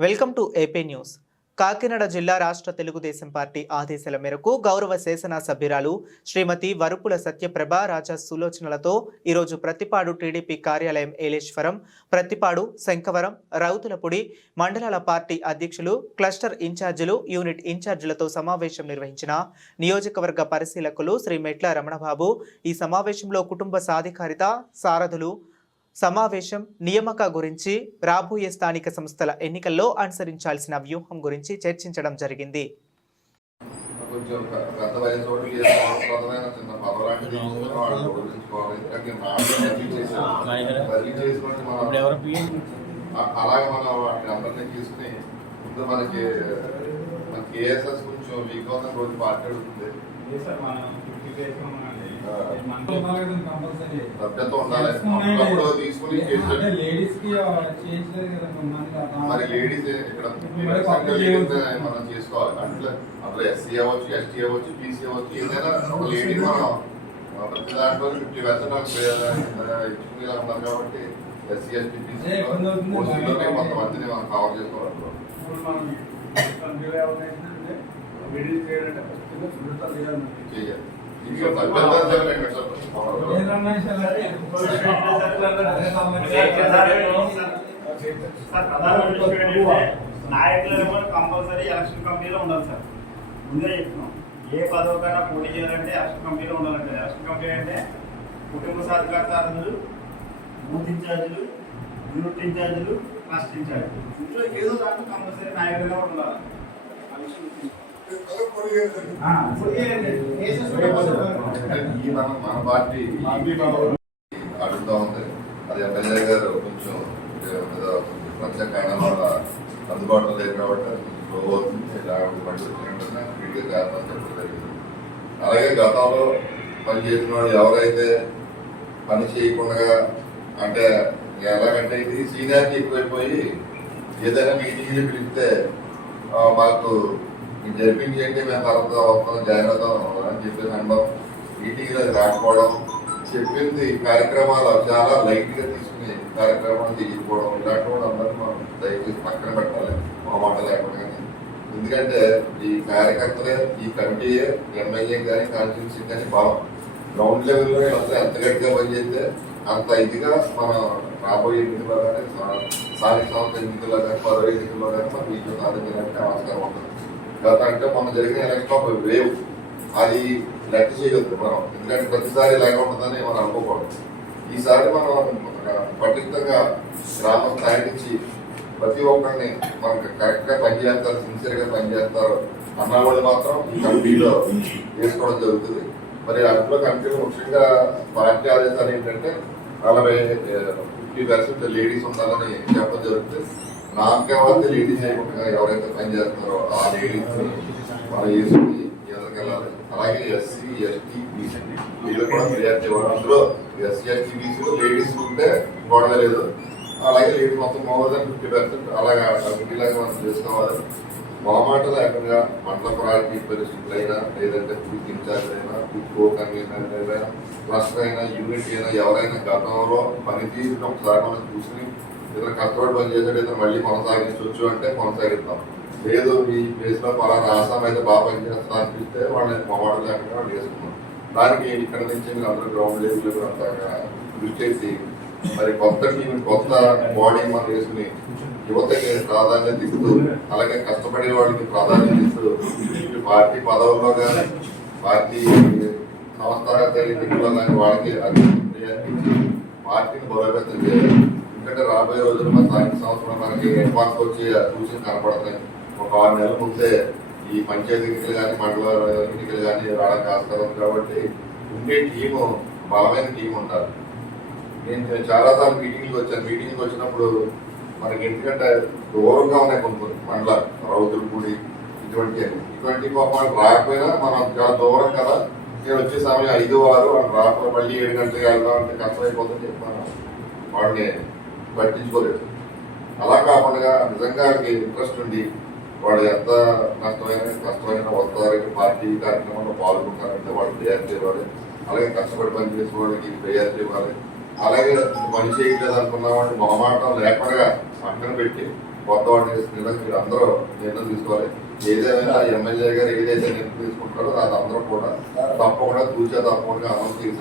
Welcome to AP News. Kakinada జిల్లా రాష్ట్ర Telugu Desam party ఆదేశాల మేరకు గౌరవ శాసన సభ్యురాలు శ్రీమతి వరుపుల సత్యప్రభ రాజా సులోచనలతో ఈరోజు ప్రతిపాడు టీడీపీ కార్యాలయం ఏలేశ్వరం ప్రతిపాడు శంకవరం రౌతులపూడి మండలాల పార్టీ అధ్యక్షులు క్లస్టర్ ఇన్ఛార్జీలు యూనిట్ ఇన్ఛార్జీలతో సమావేశం నిర్వహించిన నియోజకవర్గ పరిశీలకులు శ్రీ మెట్ల రమణబాబు. ఈ సమావేశంలో కుటుంబ సాధికారిత సారథులు సమావేశం నియామక గురించి రాబోయే స్థానిక సంస్థల ఎన్నికల్లో అనుసరించాల్సిన వ్యూహం గురించి చర్చించడం జరిగింది. మనం అలాగే మనం వాటిని అందరినీ తీసుకుని ముందు మనకి మనకి ఏఎస్ఎస్ కొంచెం వీక్ అవుతున్న రోజు పార్టీ అడుగుతుంది. సభ్యత ఉండాలి అప్పుడు తీసుకుని చేసేటట్టు. లేడీస్కి చేయట్లేదు కదా కొంతమంది మరి లేడీస్ ఇక్కడ మరి పక్కన లేడీస్ మనం చేసుకోవాలి అంటే అందులో ఎస్సీ అవ్వచ్చు ఎస్టీ అవ్వచ్చు బీసీ అవ్వచ్చు ఏదైనా ఒక లేడీ మనం ఆ, ప్రతి దాంట్లో ఫిఫ్టీ పర్సెంట్ ఇచ్చుకునేలా ఉన్నారు కాబట్టి ఎస్సీ ఎస్టీ బీసీ అదే, ఎప్పుడు అవుతుంది? పోస్టుల్లోనే కొంతమందిని మనం కవర్ చేసుకోవాలి ఇప్పుడు మనం కంప్యూటర్ ఎవరైతే మిడిల్ చేయాలంటే ఫస్ట్ ఫుడ్ చేయాలి నాయకులు కంపల్సరీ ఎలక్షన్ కమిటీలో ఉండాలి సార్ ముందే చెప్తున్నాం ఏ పదవికైనా పోటీ చేయాలంటే ఎలక్షన్ కమిటీలో ఉండాలంటే ఎలక్షన్ కమిటీ అంటే కుటుంబ సాధికారులు బూత్ ఇన్ఛార్జీలు యూనిట్ ఇన్ఛార్జీలు ట్రస్ట్ ఇన్ఛార్జీలు ఇంట్లో ఏదో దాంట్లో కంపల్సరీ నాయకులుగా ఉండాలి. ఆ విషయం ఈ మన మన పార్టీ అడుగుతా ఉంది. అది ఎమ్మెల్యే గారు కొంచెం ఏదో ప్రత్యేక కారణం వల్ల అందుబాటులో లేదు కాబట్టి అవుతుంది. వీడియో కారణం చెప్పడం జరిగింది. అలాగే గతంలో పనిచేసిన వాళ్ళు ఎవరైతే పని చేయకుండా అంటే ఎలాగంటే ఇది సీనియారిటీ ఎక్కువైపోయి ఏదైనా మీటింగ్లు పిలిస్తే మాకు మీరు జరిపించేయండి మేము తర్వాత వస్తాం జాయిన్ అవుతాం అని చెప్పేసి అనడం. మీటింగ్లో రాకపోవడం. చెప్పింది కార్యక్రమాలు చాలా లైట్గా తీసుకుని కార్యక్రమాలు తీయకపోవడం ఇలాంటి కూడా అందరూ మనం దయచేసి పక్కన పెట్టాలి. మా మాట లేకుండా ఎందుకంటే ఈ కార్యకర్తలే ఈ కమిటీ ఎమ్మెల్యే కానీ కాన్స్టిట్యూన్సీ కానీ బాగా గ్రౌండ్ లెవెల్లో వీళ్ళందరూ ఎంత గట్టిగా పనిచేస్తే అంత ఇదిగా మనం రాబోయే ఎన్నికల్లో కానీ స్థా- స్థానిక సంస్థ ఎన్నికల్లో కానీ పదవి ఎన్నికల్లో కానీ మనం విజయం సాధించడానికి ఆస్కారం ఉంటుంది. గత అంటే మొన్న జరిగిన ఎలక్షన్ ఒక వేవ్ అది లెక్క చేయగలుగుతాం మనం. ఎందుకంటే ప్రతిసారి ఇలాగే ఉంటుందని మనం అనుకోకూడదు. ఈసారి మనం పటిష్టంగా గ్రామ స్థాయి నుంచి ప్రతి ఒక్కరిని మనకు కరెక్ట్గా పనిచేస్తారు సిన్సియర్గా పనిచేస్తారు అన్న వాళ్ళు మాత్రం ఈ కమిటీలో వేసుకోవడం జరుగుతుంది. మరి అందులో కమిటీలో ముఖ్యంగా పార్టీ ఆదేశాలు ఏంటంటే నలభై ఫిఫ్టీ పర్సెంట్ లేడీస్ ఉండాలని చెప్పడం జరుగుతుంది. నామకేవాళ్ళకి లేడీస్ చేయకుండా ఎవరైతే పని చేస్తారో ఆ లేడీస్ మనం ఎదరికెళ్ళాలి. అలాగే ఎస్సీ ఎస్టీ బీసీ వీళ్ళు కూడా ఫిర్యాదు ఇవ్వాలి అందులో ఎస్సీ ఎస్టీ బీసీలో లేడీస్ ఉంటే గొడవ లేదు. అలాగే లేడీస్ మొత్తం మోర్ దాన్ ఫిఫ్టీ పర్సెంట్ అలాగా కమిటీలాగా మనం చేసుకోవాలి. మొహమాట లేకుండా మండల ప్రాంతీ పరిస్థితులు అయినా లేదంటే పూర్తి ఇన్ఛార్జ్ అయినా బూత్ కో కన్వీనర్ అయినా క్లస్టర్ అయినా యూనిట్ అయినా ఎవరైనా గతంలో పనితీరుని ఒకసారి మనం చూసుకుని ఇతను కష్టపడి పని చేసాడు ఇతను మళ్ళీ కొనసాగించవచ్చు అంటే కొనసాగిస్తాం లేదు మీ ప్లేస్లో పలానా ఆసాం అయితే బాగా పనిచేస్తా అనిపిస్తే వాళ్ళని మొహమాట లేకుండా వాళ్ళు చేసుకున్నాం దానికి ఇక్కడ నుంచి మీరు అందరూ గ్రౌండ్ లెవెల్ కూడా కృషి చేసి మరి కొత్త టీం కొత్త బాడీ మనం వేసుకుని యువతకి ప్రాధాన్యత ఇస్తూ అలాగే కష్టపడే వాళ్ళకి ప్రాధాన్యత ఇస్తూ పార్టీ పదవుల్లో కానీ పార్టీ సంస్థాగత ఎన్నికల్లో కానీ వాళ్ళకి అది పార్టీని బలోపేతం చేయాలి. ఎందుకంటే రాబోయే రోజులు మన సాయంత్రం సంవత్సరం మనకి అడ్వాన్స్ వచ్చి సూచన కనపడతాయి. ఒక ఆరు నెలల ముందే ఈ పంచాయతీ ఎన్నికలు కానీ మండల ఎన్నికలు కానీ రావడానికి ఆస్కారం ఉంది కాబట్టి ఉండే టీము బలమైన టీం ఉండాలి. నేను చాలాసార్లు మీటింగ్కి వచ్చాను. మీటింగ్కి వచ్చినప్పుడు మనకి ఎందుకంటే దూరంగా ఉన్నాయి కొన్ని మండల మండల రౌతులపూడి ఇటువంటి ఇటువంటి పాపాలు రాకపోయినా మనం చాలా దూరం కదా. నేను వచ్చే సమయం ఐదు ఆరు వాళ్ళు రాకపోతే మళ్ళీ ఏడు గంటలకు వెళ్దాం అంటే కష్టమైపోతుందని చెప్పాను. వాడిని పట్టించుకోలేదు. అలా కాకుండా నిజంగా ఇంట్రెస్ట్ ఉండి వాడు ఎంత నష్టమైన కష్టమైన వస్తారంటే పార్టీ కార్యక్రమంలో పాల్గొంటారంటే వాళ్ళు తయారు చేయాలి అలాగే కష్టపడి పని చేసే వాళ్ళకి ప్రయారిటీ అలాగే పని చేయట్లేదు అనుకున్న వాడిని మొహమాటం లేకుండా పక్కన పెట్టి కొత్త వాటిని నిజంగా మీరు అందరూ నిర్ణయం తీసుకోవాలి. ఏదైనా ఎమ్మెల్యే గారు ఏదైతే నిర్ణయం తీసుకుంటారో అది అందరూ కూడా తప్పకుండా చూసే తప్పకుండా అమలు చేసి